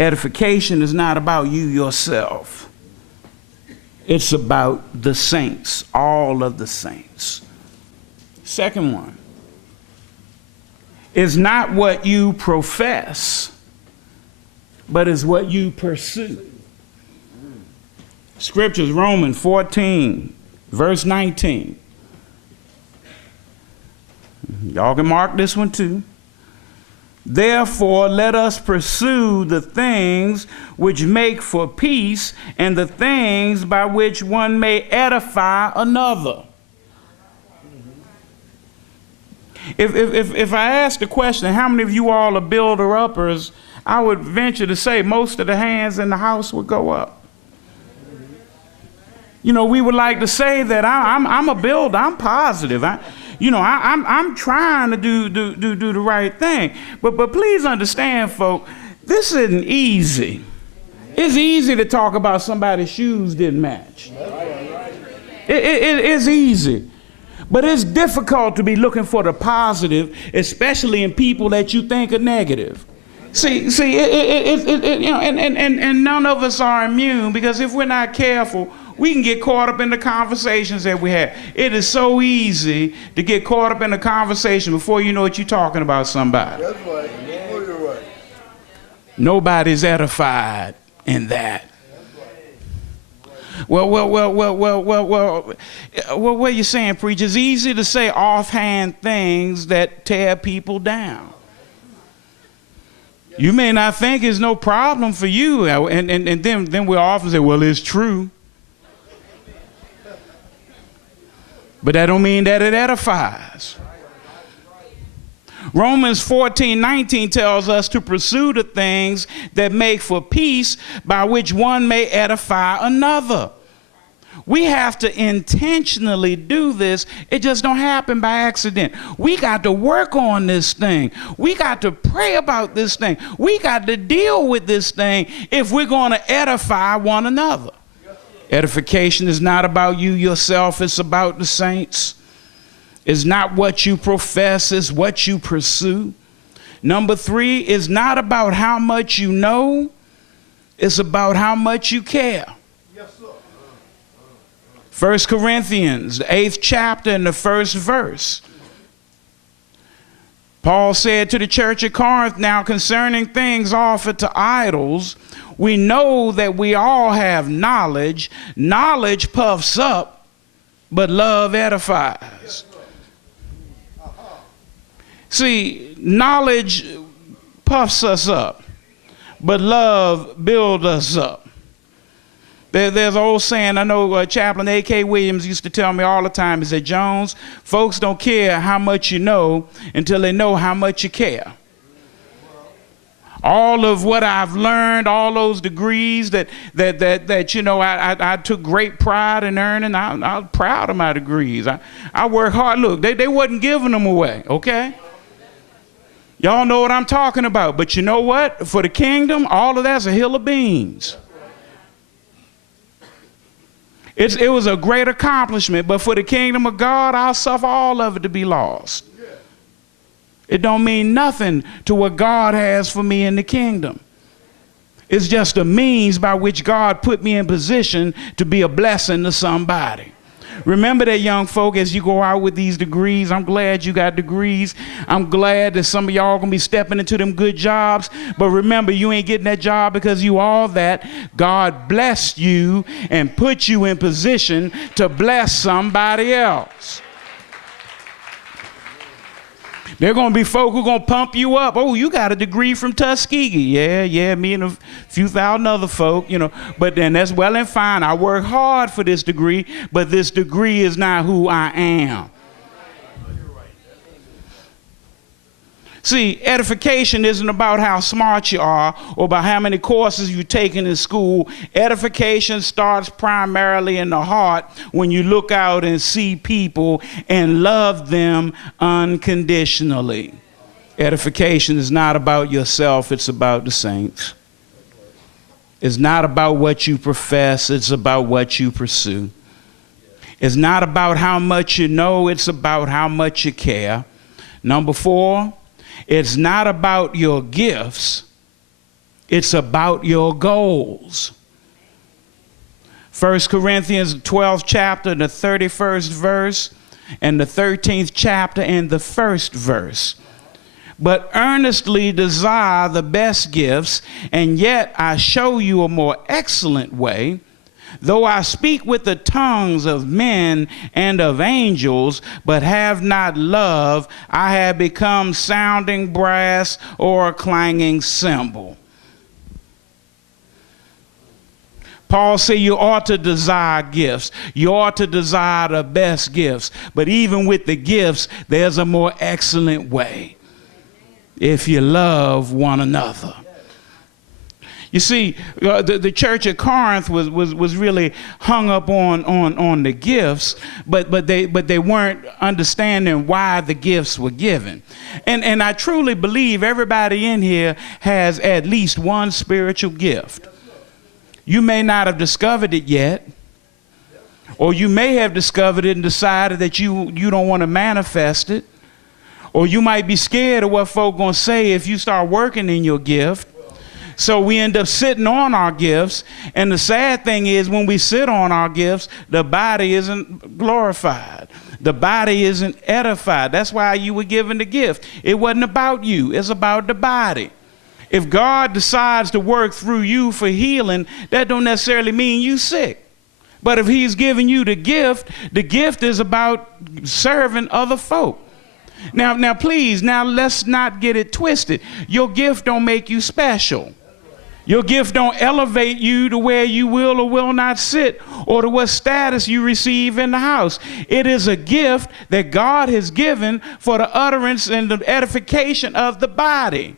Edification is not about you yourself. It's about the saints, all of the saints. Second one is not what you profess, but is what you pursue. Scriptures, Romans 14, verse 19. Y'all can mark this one too. Therefore, let us pursue the things which make for peace and the things by which one may edify another. If I ask the question, how many of you all are builder-uppers, I would venture to say most of the hands in the house would go up. You know, we would like to say that I'm a builder. I'm positive. I'm trying to do the right thing. But please understand, folk, this isn't easy. It's easy to talk about somebody's shoes didn't match. It's easy. But it's difficult to be looking for the positive, especially in people that you think are negative. See, and none of us are immune, because if we're not careful, we can get caught up in the conversations that we have. It is so easy to get caught up in a conversation before you know what you're talking about somebody. That's right. Oh, you're right. Nobody's edified in that. Well, what are you saying, preacher? It's easy to say offhand things that tear people down. You may not think it's no problem for you, and then we'll often say, well, it's true. But that don't mean that it edifies. Romans 14:19 tells us to pursue the things that make for peace, by which one may edify another. We have to intentionally do this. It just don't happen by accident. We got to work on this thing. We got to pray about this thing. We got to deal with this thing if we're going to edify one another. Edification is not about you yourself. It's about the saints. It's not what you profess. It's what you pursue. Number 3 is not about how much you know. It's about how much you care. 1 Corinthians, the 8th chapter and the 1st verse. Paul said to the church at Corinth, now concerning things offered to idols, we know that we all have knowledge. Knowledge puffs up, but love edifies. See, knowledge puffs us up, but love builds us up. There's an old saying, I know Chaplain A.K. Williams used to tell me all the time. He said, Jones, folks don't care how much you know until they know how much you care. All of what I've learned, all those degrees that you know, I took great pride in earning. I'm proud of my degrees. I work hard. Look, they wasn't giving them away, okay? Y'all know what I'm talking about. But you know what? For the kingdom, all of that's a hill of beans. It was a great accomplishment, but for the kingdom of God, I'll suffer all of it to be lost. It don't mean nothing to what God has for me in the kingdom. It's just a means by which God put me in position to be a blessing to somebody. Remember that, young folk, as you go out with these degrees. I'm glad you got degrees. I'm glad that some of y'all going to be stepping into them good jobs. But remember, you ain't getting that job because you all that. God blessed you and put you in position to bless somebody else. They're going to be folk who are going to pump you up. Oh, you got a degree from Tuskegee. Yeah, me and a few thousand other folk, you know. But then that's well and fine. I work hard for this degree, but this degree is not who I am. See, edification isn't about how smart you are or about how many courses you've taken in school. Edification starts primarily in the heart when you look out and see people and love them unconditionally. Edification is not about yourself, it's about the saints. It's not about what you profess, it's about what you pursue. It's not about how much you know, it's about how much you care. Number 4, it's not about your gifts, It's about your goals. 1 Corinthians 12th chapter, the 31st verse, and the 13th chapter and the 1st verse. But earnestly desire the best gifts, and yet I show you a more excellent way. Though I speak with the tongues of men and of angels, but have not love, I have become sounding brass or a clanging cymbal. Paul said you ought to desire gifts. You ought to desire the best gifts. But even with the gifts, there's a more excellent way. If you love one another. You see, the church at Corinth was really hung up on the gifts, but they weren't understanding why the gifts were given. And I truly believe everybody in here has at least one spiritual gift. You may not have discovered it yet, or you may have discovered it and decided that you don't want to manifest it, or you might be scared of what folk gonna say if you start working in your gift. So we end up sitting on our gifts, and the sad thing is when we sit on our gifts, the body isn't glorified. The body isn't edified. That's why you were given the gift. It wasn't about you, it's about the body. If God decides to work through you for healing, that don't necessarily mean you sick. But if he's giving you the gift is about serving other folk. Now please, let's not get it twisted. Your gift don't make you special. Your gift don't elevate you to where you will or will not sit, or to what status you receive in the house. It is a gift that God has given for the utterance and the edification of the body.